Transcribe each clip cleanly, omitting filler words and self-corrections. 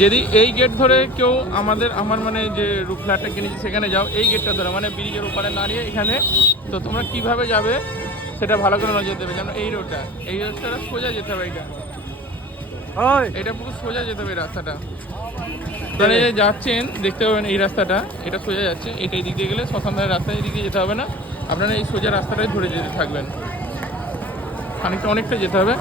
যদি এই গেট ধরে কেউ আমার মানে যে ফ্ল্যাটটা কিনেছি সেখানে যাও, এই গেটটা ধরে মানে ব্রিজের ওপারে দাঁড়িয়ে এখানে, তো তোমরা কিভাবে যাবে সেটা ভালো করে নজর দেবে। যেন এই রোডটা সোজা যেতে হবে, এটা পুরো সোজা যেতে হবে এই রাস্তাটা। আপনারা যাচ্ছেন দেখতে পাবেন এই রাস্তাটা, এটা সোজা যাচ্ছে, এটা এই দিক দিয়ে গেলে শ্মশানধারের রাস্তা, এই দিক দিয়ে যেতে হবে না, আপনারা এই সোজা রাস্তাটাই ধরে যেতে থাকবেন। অনেকটা যেতে হবে,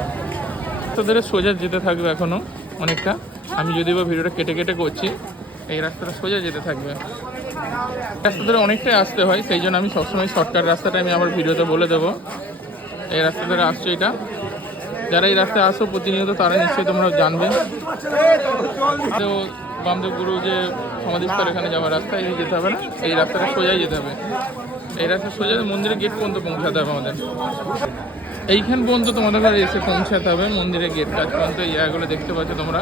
তো ধরে সোজা যেতে থাকবে এখনও অনেকটা। আমি যদিও বা ভিডিওটা কেটে কেটে করছি, এই রাস্তাটা সোজা যেতে থাকবে। রাস্তা ধরে অনেকটাই আসতে হয়, সেই জন্য আমি সবসময় শর্টকাট রাস্তাটা আমি আমার ভিডিওতে বলে দেবো। এই রাস্তা ধরে আসছে এটা, যারা এই রাস্তায় আসো প্রতিনিয়ত তারা নিশ্চয়ই তোমরা জানবে। তো বামদেব গুরু যে সমাধিস্থল এখানে যাওয়ার রাস্তা, এই যেতে হবে না, এই রাস্তাটা সোজাই যেতে হবে। এই রাস্তা সোজা মন্দিরের গেট পর্যন্ত পৌঁছাতে হবে আমাদের। এইখান পর্যন্ত তোমাদের ঘরে এসে পৌঁছাতে হবে, মন্দিরের গেট কাজ পর্যন্ত। এই জায়গাগুলো দেখতে পাচ্ছ তোমরা,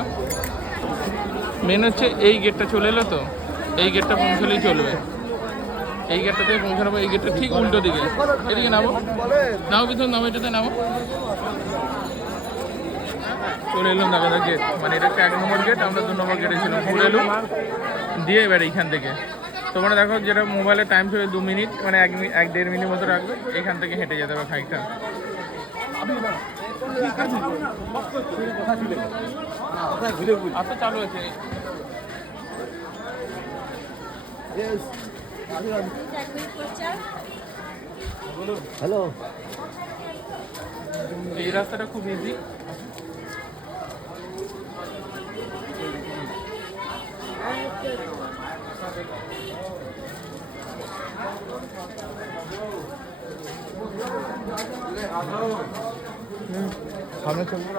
মেন হচ্ছে এই গেটটা চলে এলো, তো এই গেটটা পৌঁছলেই চলবে। এই গেটটা থেকে পৌঁছানো, এই গেটটা ঠিক উল্টো দিকে, এদিকে নামো, নাও পিছন নামো, এটাতে নামো, চলে এলাম দাদা গেট। মানে এটা হচ্ছে 1 নম্বর গেট, আমরা 2 নম্বর গেটে ছিলাম, ঘুরে এলাম দিয়ে এবার এইখান থেকে তোমরা দেখো যেটা মোবাইলে টাইম ছিল 2 মিনিট, মানে 1-1.5 মিনিট মতো রাখবে, এখান থেকে হেঁটে যেতে হবে খানিকটা। আচ্ছা চালু আছে। হ্যালো, এই রাস্তাটা খুব ইজি। সামনে চলবো।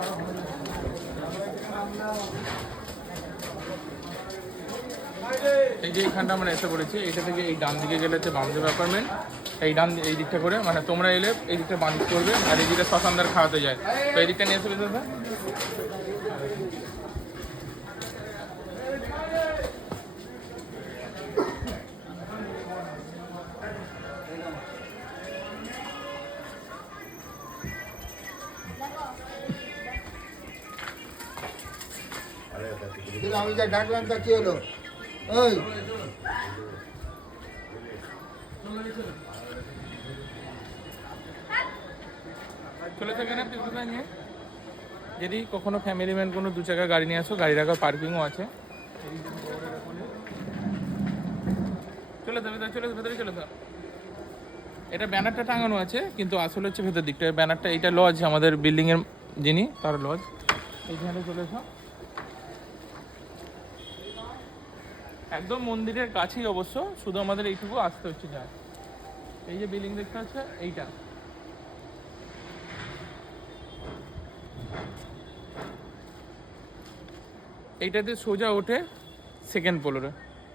এই যে এইখানটা আমরা এসে পড়েছি, এইটা থেকে এই ডান দিকে গেলে হচ্ছে বামদেব অ্যাপার্টমেন্ট। এই দিকটা করে মানে তোমরা এলে এই দিকটা বাঁ দিক করবে, আর এই দিকটা শ্মশানদার খাওয়াতে যায়, তো এই দিকটা নিয়ে এসে দাদা। আমি যা ডাকলাম তা কি হলো? ওই চলে থাকে না পিপুলটা নিয়ে। যদি কখনো ফ্যামিলি ম্যান কোনো 2 চাকা গাড়ি নিয়ে আসো, গাড়ি রাখার পার্কিংও আছে। চলে ভেতরে চলে যাও। এটা ব্যানারটা টাঙানো আছে, কিন্তু আসলে হচ্ছে ভেতর দিকটা ব্যানারটা। এইটা লজ, আমাদের বিল্ডিংয়ের যিনি তার লজ। এইখানে চলে এসো, একদম মন্দিরের কাছেই অবশ্য, শুধু আমাদের এইটুকু আসতে হচ্ছে যা। এই যে বিল্ডিং দেখতে পাচ্ছ এইটা, এইটাতে সোজা ওঠে 2nd ফ্লোরে,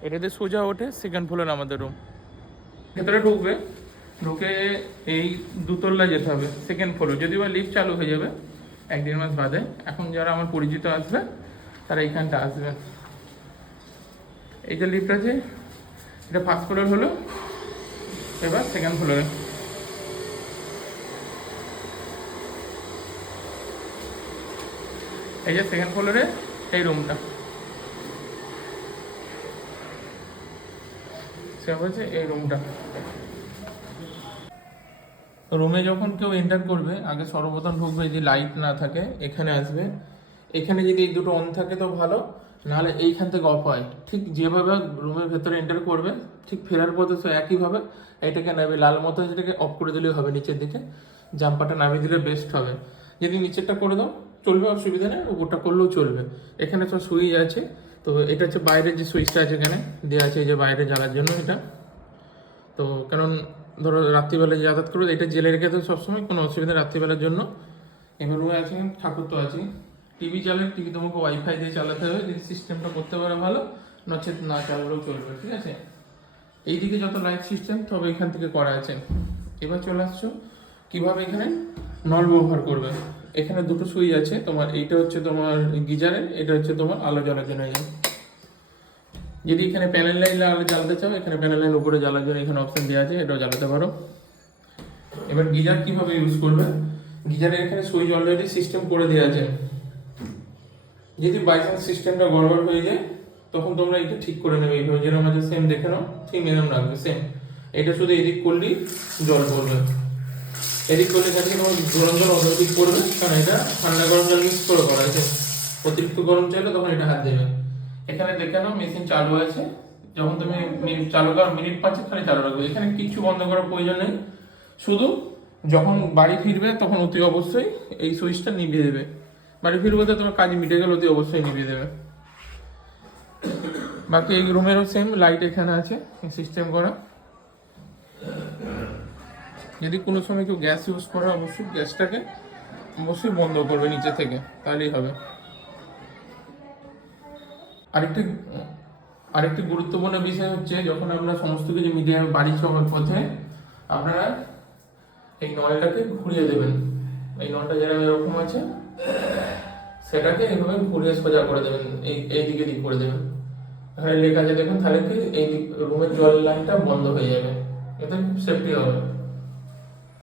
এটাতে সোজা ওঠে 2nd ফ্লোরে আমাদের রুম। ভেতরে ঢুকে এই 2 তলায় যেতে হবে 2nd ফ্লোর। যদিও বা লিফট চালু হয়ে যাবে 1-1.5 মাস বাদে। এখন যারা আমার পরিচিত আসবে তারা এইখানটা আসবে। এই যে লিফট আছে, এটা 1st ফ্লোর হলো, এবার 2nd ফ্লোরে। এই যে 2nd ফ্লোরে এই রুমটা, সেটা হচ্ছে এই রুমটা। রুমে যখন কেউ এন্টার করবে, আগে সর্বপ্রথম ঢুকবে, যদি লাইট না থাকে এখানে আসবে। এখানে যদি এই দুটো অন থাকে তো ভালো, নাহলে এইখান থেকে অফ হয়। ঠিক যেভাবে রুমের ভেতরে এন্টার করবে, ঠিক ফেরার পথে তো একইভাবে এটাকে নেবে লাল মতো, যেটাকে অফ করে দিলেই হবে। নিচের দিকে জাম্পারটা নামিয়ে দিলে বেস্ট হবে। যদি নিচেরটা করে দাও চলবে, অসুবিধা নেই, উপরটা করলেও চলবে। এখানে তো সুইচ আছে, তো এটা হচ্ছে বাইরের যে সুইচটা আছে এখানে দেওয়া আছে, এই যে বাইরে জ্বালার জন্য এটা। তো কারণ ধরো রাত্রিবেলায় যাতায়াত করবে, এটা জেলে রেখে তো সবসময় কোনো অসুবিধা রাত্রিবেলার জন্য। এবার রুমে আছে ঠাকুর তো আছে, টিভি চালাবে, টিভি তোমাকে ওয়াইফাই দিয়ে চালাতে হবে, যদি সিস্টেমটা করতে পারো ভালো, নচেত না চালালেও চলবে, ঠিক আছে। এইদিকে যত লাইট সিস্টেম সব এখান থেকে করা আছে। এবার চলে আসছো কীভাবে এখানে নল ব্যবহার করবে। এখানে 2টো সুইচ আছে তোমার, এইটা হচ্ছে তোমার গিজারের, এটা হচ্ছে তোমার আলো জ্বালার জন্য। যদি এখানে প্যানেল লাইন আলো জ্বালাতে চাও, এখানে প্যানেল লাইন উপরে জ্বালার জন্য এখানে অপশন দেওয়া আছে, এটাও জ্বালাতে পারো। এবার গিজার কিভাবে ইউজ করবে, গিজারের এখানে সুইচ অলরেডি সিস্টেম করে দেওয়া আছে। যদি বাই চান্স সিস্টেমটা গড়বড় হয়ে যায় তখন তোমরা এটা ঠিক করে নেবে এইভাবে, যেরকম আছে সেম দেখে নাও, ঠিক এরকম রাখবে সেম। এটা শুধু এদিক করলেই জল পড়বে, এদিক করলে এখান থেকে তোমার গরম জল অটোমেটিক পড়বে, কারণ এটা ঠান্ডা গরম জল মিক্স করে করা হয়েছে। অতিরিক্ত গরম চাইলে তখন এটা হাত দেবে। এখানে দেখে নাও মেশিন চালু আছে, যখন তুমি চালু করার মিনিট 5 খালি চালু রাখবে, এখানে কিচ্ছু বন্ধ করার প্রয়োজন নেই। শুধু যখন বাড়ি ফিরবে তখন অতি অবশ্যই এই সুইচটা নিভিয়ে দেবে। বাড়ি ফিরবে তো তোমার কাজ মিটে গেলে অতি অবশ্যই নিভিয়ে দেবে। বাকি এই রুমেরও সেম লাইট এখানে আছে সিস্টেম করা। যদি কোনো সময় কেউ গ্যাস ইউজ করে অবশ্যই গ্যাসটাকে অবশ্যই বন্ধ করবে নিচে থেকে, তাহলেই হবে। আরেকটি গুরুত্বপূর্ণ বিষয় হচ্ছে, যখন আমরা সমস্ত কিছু মিডিয়া বাড়ি যাওয়ার পথে আপনারা এই নলটাকে ঘুরিয়ে দেবেন। এই নলটা যেরকম এরকম আছে সেটাকে এইভাবে ঘুরিয়ে সোজা করে দেবেন, এই দিকে দিক করে দেবেন। এখানে লেখা আছে দেখুন, তাহলে কি এই রুমের জল লাইনটা বন্ধ হয়ে যাবে, এতে সেফটি হবে।